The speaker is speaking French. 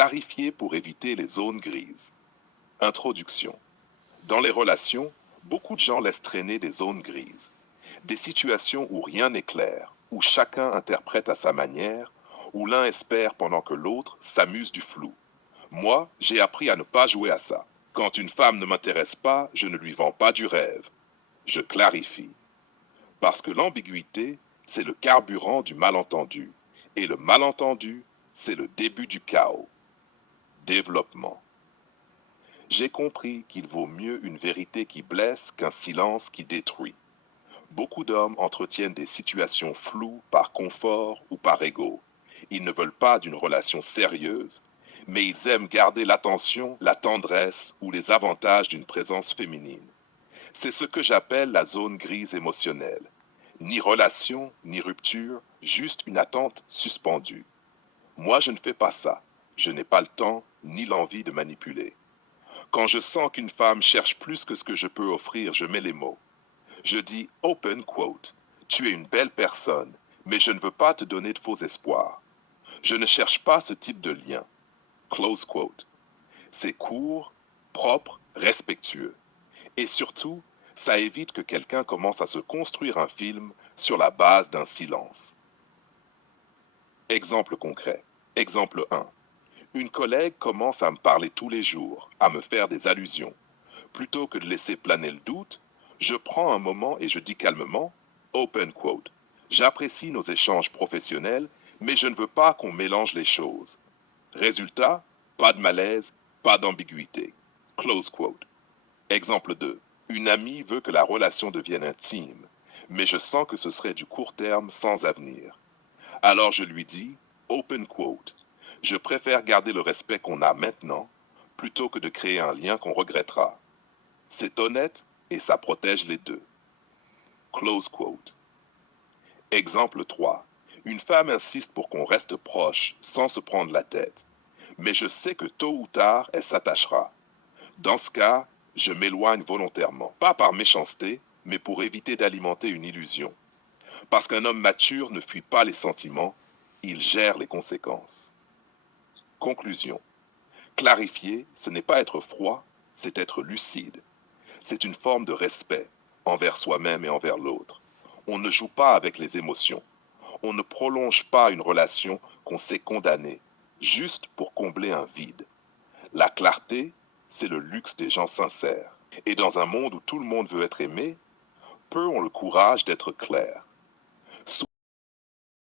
Clarifier pour éviter les zones grises. Introduction. Dans les relations, beaucoup de gens laissent traîner des zones grises. Des situations où rien n'est clair, où chacun interprète à sa manière, où l'un espère pendant que l'autre s'amuse du flou. Moi, j'ai appris à ne pas jouer à ça. Quand une femme ne m'intéresse pas, je ne lui vends pas du rêve. Je clarifie. Parce que l'ambiguïté, c'est le carburant du malentendu. Et le malentendu, c'est le début du chaos. Développement. J'ai compris qu'il vaut mieux une vérité qui blesse qu'un silence qui détruit. Beaucoup d'hommes entretiennent des situations floues par confort ou par ego. Ils ne veulent pas d'une relation sérieuse, mais ils aiment garder l'attention, la tendresse ou les avantages d'une présence féminine. C'est ce que j'appelle la zone grise émotionnelle. Ni relation, ni rupture, juste une attente suspendue. Moi, je ne fais pas ça. Je n'ai pas le temps ni l'envie de manipuler. Quand je sens qu'une femme cherche plus que ce que je peux offrir, je mets les mots. Je dis open quote. Tu es une belle personne, mais je ne veux pas te donner de faux espoirs. Je ne cherche pas ce type de lien. Close quote. C'est court, propre, respectueux. Et surtout, ça évite que quelqu'un commence à se construire un film sur la base d'un silence. Exemple concret. Exemple 1. Une collègue commence à me parler tous les jours, à me faire des allusions. Plutôt que de laisser planer le doute, je prends un moment et je dis calmement, open quote, j'apprécie nos échanges professionnels, mais je ne veux pas qu'on mélange les choses. Résultat, pas de malaise, pas d'ambiguïté. Close quote. Exemple 2. Une amie veut que la relation devienne intime, mais je sens que ce serait du court terme sans avenir. Alors je lui dis, open quote, je préfère garder le respect qu'on a maintenant plutôt que de créer un lien qu'on regrettera. C'est honnête et ça protège les deux. Close quote. Exemple 3. Une femme insiste pour qu'on reste proche sans se prendre la tête. Mais je sais que tôt ou tard, elle s'attachera. Dans ce cas, je m'éloigne volontairement. Pas par méchanceté, mais pour éviter d'alimenter une illusion. Parce qu'un homme mature ne fuit pas les sentiments, il gère les conséquences. Conclusion. Clarifier, ce n'est pas être froid, c'est être lucide. C'est une forme de respect envers soi-même et envers l'autre. On ne joue pas avec les émotions. On ne prolonge pas une relation qu'on sait condamner, juste pour combler un vide. La clarté, c'est le luxe des gens sincères. Et dans un monde où tout le monde veut être aimé, peu ont le courage d'être clairs.